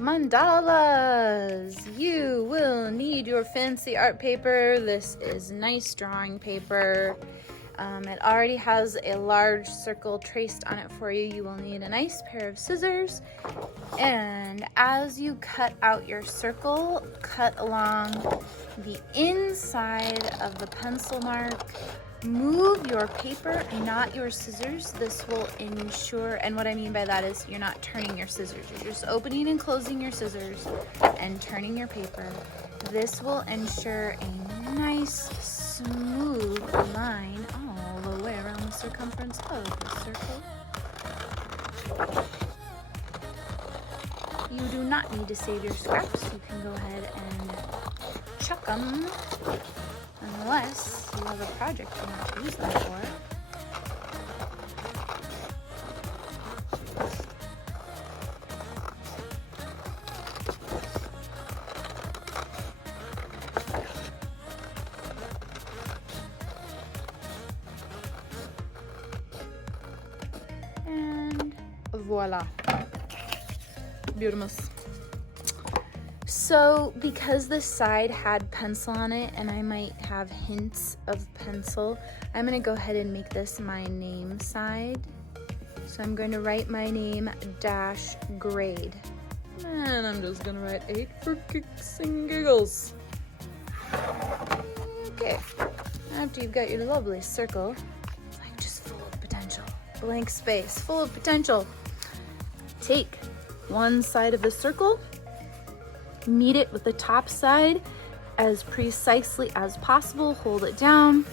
Mandalas. You will need your fancy art paper. This is nice drawing paper. It already has a large circle traced on it for you. You will need a nice pair of scissors. And as you cut out your circle, cut along the inside of the pencil mark. Move your paper, not your scissors. This will ensure, and what I mean by that is you're not turning your scissors. You're just opening and closing your scissors and turning your paper. This will ensure a nice, smooth line all the way around the circumference of the circle. You do not need to save your scraps. You can go ahead and chuck them. Unless you have a project you want to use them for. And voila. Beautiful. So because this side had pencil on it and I might have hints of pencil, I'm going to go ahead and make this my name side. So I'm going to write my name -grade. And I'm just going to write 8 for kicks and giggles. Okay, after you've got your lovely circle, it's like just full of potential. Blank space, full of potential. Take one side of the circle, meet it with the top side as precisely as possible. Hold it down,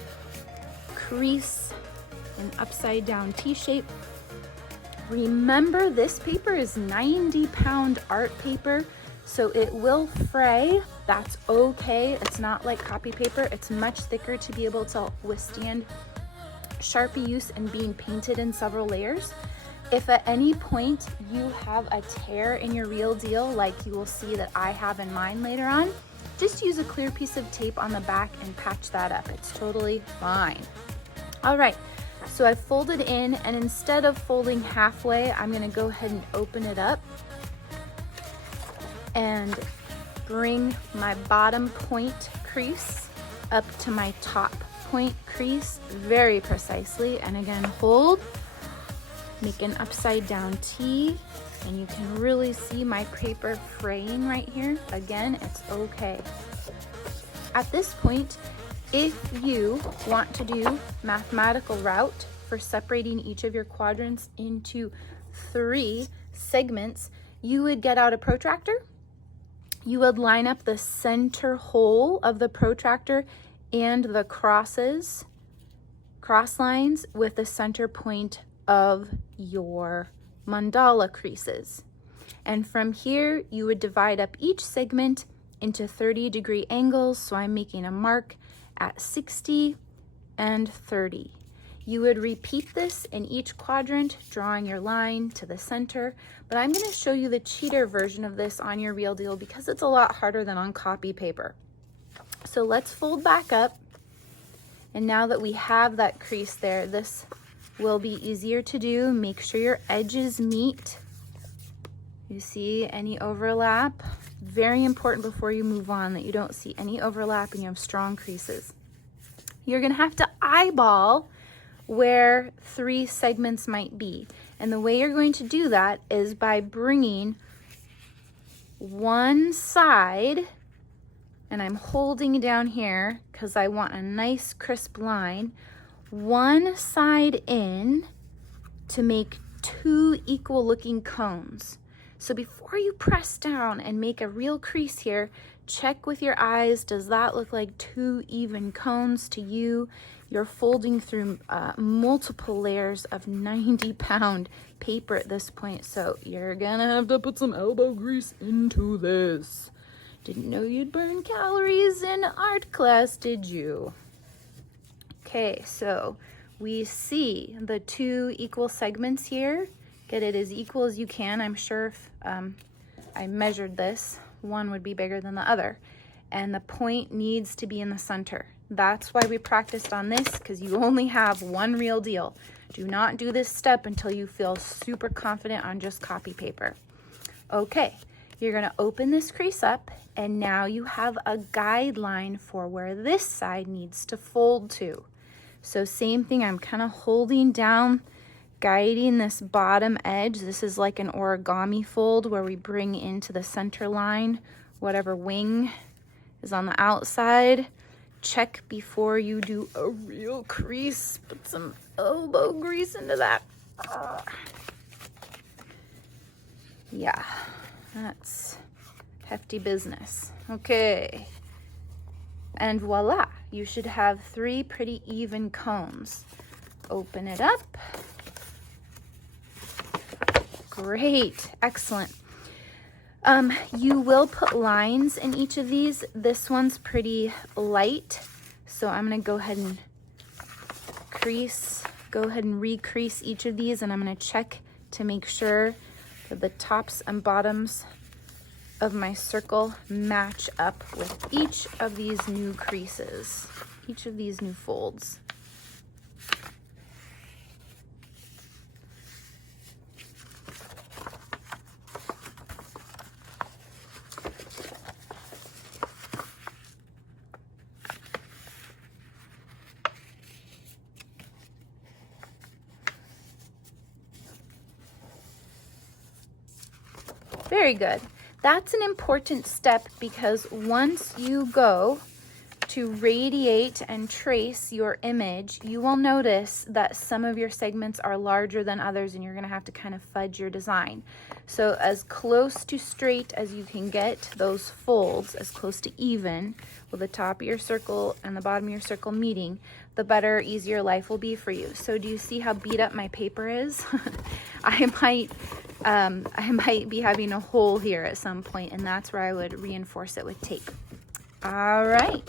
crease an upside down T shape. Remember, this paper is 90-pound art paper, so it will fray. That's okay. It's not like copy paper. It's much thicker to be able to withstand Sharpie use and being painted in several layers. If at any point you have a tear in your real deal, like you will see that I have in mine later on, just use a clear piece of tape on the back and patch that up. It's totally fine. All right, so I folded in, and instead of folding halfway, I'm gonna go ahead and open it up and bring my bottom point crease up to my top point crease very precisely. And again, hold. Make an upside down T, and you can really see my paper fraying right here. Again, it's okay. At this point, if you want to do mathematical route for separating each of your quadrants into 3 segments, you would get out a protractor. You would line up the center hole of the protractor and the cross lines with the center point of your mandala creases. And from here, you would divide up each segment into 30-degree angles. So I'm making a mark at 60 and 30. You would repeat this in each quadrant, drawing your line to the center. But I'm going to show you the cheater version of this on your real deal because it's a lot harder than on copy paper. So let's fold back up. And now that we have that crease there, this will be easier to do. Make sure your edges meet. You see any overlap? Very important before you move on that you don't see any overlap and you have strong creases. You're gonna have to eyeball where 3 segments might be. And the way you're going to do that is by bringing one side, and I'm holding down here because I want a nice crisp line, one side in to make 2 equal looking cones. So before you press down and make a real crease here, check with your eyes, does that look like 2 even cones to you? You're folding through multiple layers of 90-pound paper at this point, so you're gonna have to put some elbow grease into this. Didn't know you'd burn calories in art class, did you? Okay, so we see the 2 equal segments here. Get it as equal as you can. I'm sure if I measured this, one would be bigger than the other. And the point needs to be in the center. That's why we practiced on this, because you only have one real deal. Do not do this step until you feel super confident on just copy paper. Okay, You're gonna open this crease up, and now you have a guideline for where this side needs to fold to. So same thing, I'm kind of holding down, guiding this bottom edge. This is like an origami fold where we bring into the center line whatever wing is on the outside. Check before you do a real crease. Put some elbow grease into that. Yeah, that's hefty business. Okay. And voila, you should have 3 pretty even cones. Open it up. Great, excellent. You will put lines in each of these. This one's pretty light, so I'm gonna go ahead and recrease each of these, and I'm gonna check to make sure that the tops and bottoms of my circle match up with each of these new creases, each of these new folds. Very good. That's an important step because once you go to radiate and trace your image, you will notice that some of your segments are larger than others, and you're going to have to kind of fudge your design. So as close to straight as you can get those folds, as close to even with the top of your circle and the bottom of your circle meeting, the better, easier life will be for you. So do you see how beat up my paper is? I might be having a hole here at some point, and that's where I would reinforce it with tape. All right,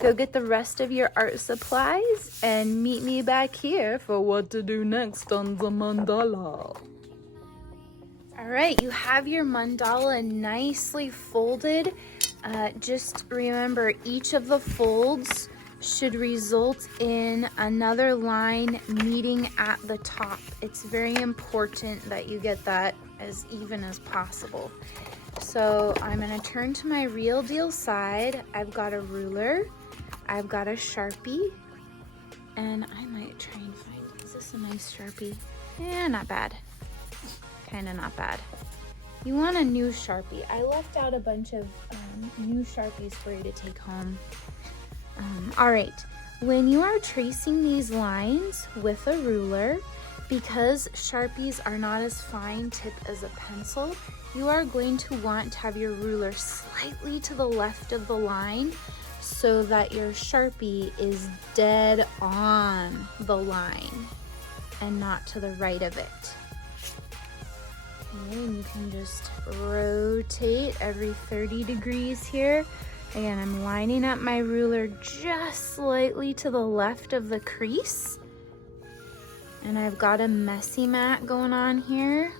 go get the rest of your art supplies and meet me back here for what to do next on the mandala. All right, you have your mandala nicely folded. Just remember, each of the folds should result in another line meeting at the top. It's very important that you get that as even as possible. So I'm gonna turn to my real deal side. I've got a ruler, I've got a Sharpie, and I might try and find, is this a nice Sharpie? Yeah, not bad. Kinda not bad. You want a new Sharpie. I left out a bunch of new Sharpies for you to take home. All right, when you are tracing these lines with a ruler, because Sharpies are not as fine tip as a pencil, you are going to want to have your ruler slightly to the left of the line so that your Sharpie is dead on the line and not to the right of it. Okay, and you can just rotate every 30 degrees here. Again, I'm lining up my ruler just slightly to the left of the crease. And I've got a messy mat going on here.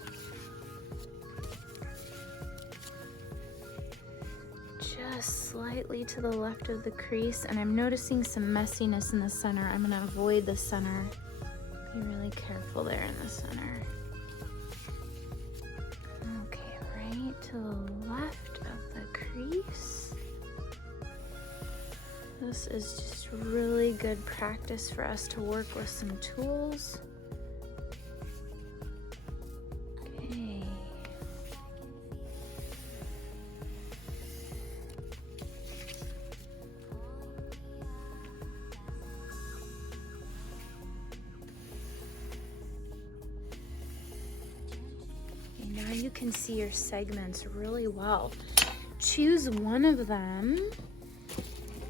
Just slightly to the left of the crease, and I'm noticing some messiness in the center. I'm gonna avoid the center. Be really careful there in the center. Okay, right to the left of the crease. This is just really good practice for us to work with some tools. Okay. And now you can see your segments really well. Choose one of them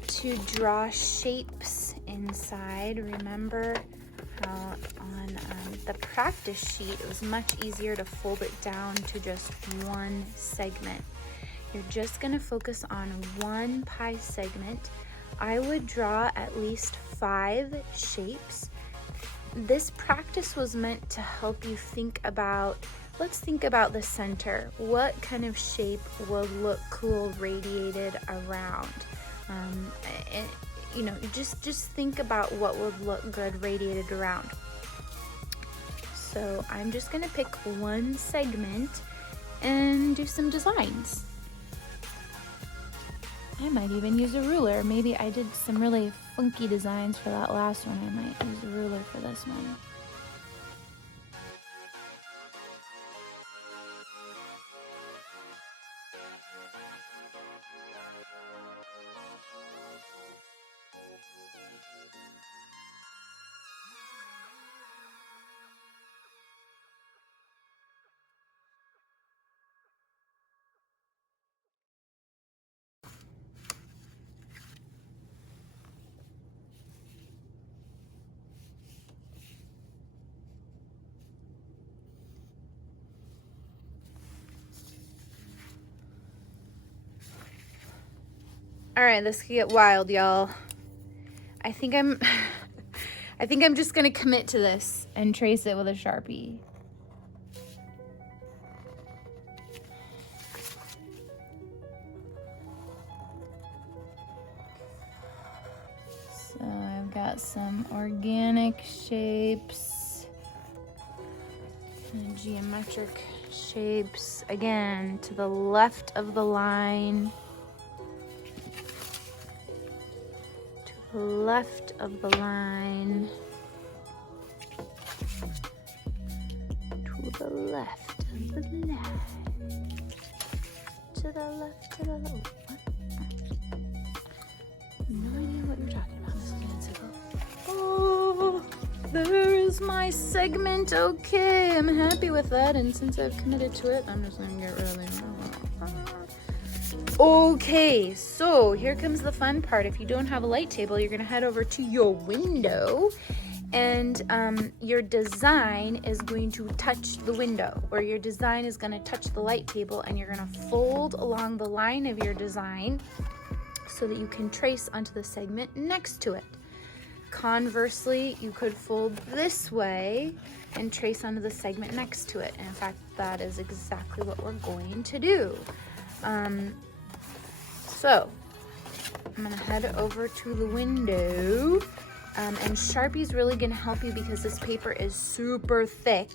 to draw shapes inside. Remember how on the practice sheet it was much easier to fold it down to just one segment. You're just going to focus on one pie segment. I would draw at least 5 shapes. This practice was meant to help you think about, let's think about the center. What kind of shape will look cool radiated around? And you know, just think about what would look good radiated around. So I'm just gonna pick one segment and do some designs. I might even use a ruler. Maybe I did some really funky designs for that last one. I might use a ruler for this one. All right, this could get wild, y'all. I think I'm just gonna commit to this and trace it with a Sharpie. So I've got some organic shapes and geometric shapes, again, to the left of the line. Left of the line, to the left of the line, to the left, to the left. What? No idea what you're talking about, Miss Fanciful. Oh, there is my segment. Okay, I'm happy with that, and since I've committed to it, I'm just gonna get rid of it. Okay, so here comes the fun part. If you don't have a light table, you're gonna head over to your window, and your design is going to touch the window, or your design is gonna touch the light table, and you're gonna fold along the line of your design so that you can trace onto the segment next to it. Conversely, you could fold this way and trace onto the segment next to it. And in fact, that is exactly what we're going to do. So I'm gonna head over to the window, and Sharpie's really gonna help you because this paper is super thick.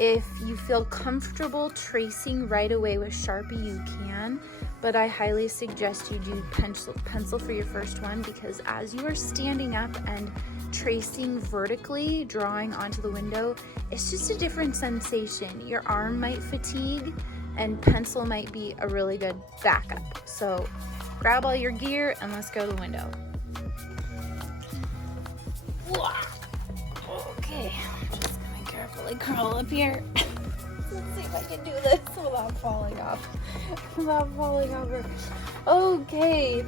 If you feel comfortable tracing right away with Sharpie, you can, but I highly suggest you do pencil for your first one, because as you are standing up and tracing vertically, drawing onto the window, it's just a different sensation. Your arm might fatigue, and pencil might be a really good backup. So grab all your gear and let's go to the window. Okay, I'm just gonna carefully crawl up here. Let's see if I can do this without falling off. Okay,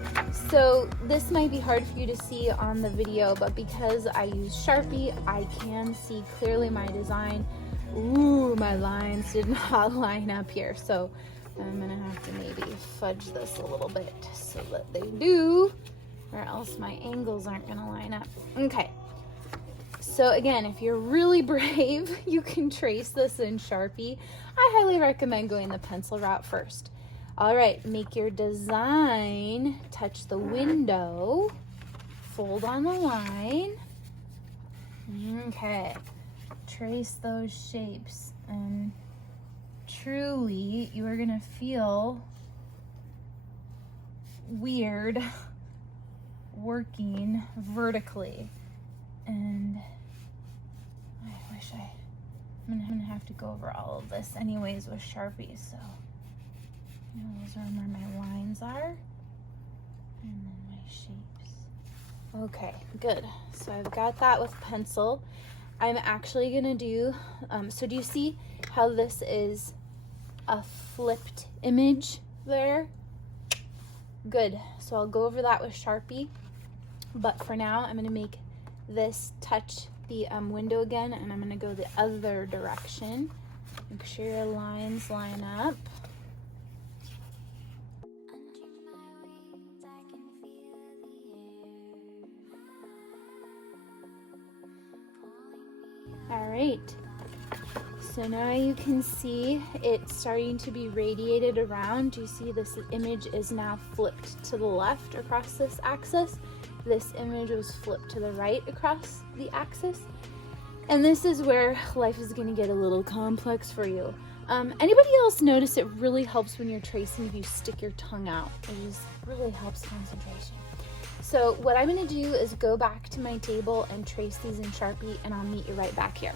so this might be hard for you to see on the video, but because I use Sharpie, I can see clearly my design. Ooh, my lines did not line up here, so I'm gonna have to maybe fudge this a little bit so that they do, or else my angles aren't gonna line up. Okay, so again, if you're really brave, you can trace this in Sharpie. I highly recommend going the pencil route first. All right, make your design touch the window, fold on the line. Okay. Trace those shapes, and truly you are gonna feel weird working vertically, and I wish I'm gonna have to go over all of this anyways with Sharpie, so I always remember where my lines are and then my shapes. Okay, good. So I've got that with pencil. I'm actually gonna do, so do you see how this is a flipped image there? Good, so I'll go over that with Sharpie, but for now I'm gonna make this touch the window again, and I'm gonna go the other direction. Make sure your lines line up. All right, so now you can see it's starting to be radiated around. You see this image is now flipped to the left across this axis. This image was flipped to the right across the axis. And this is where life is going to get a little complex for you. Anybody else notice it really helps when you're tracing if you stick your tongue out? It just really helps concentration. So what I'm going to do is go back to my table and trace these in Sharpie, and I'll meet you right back here.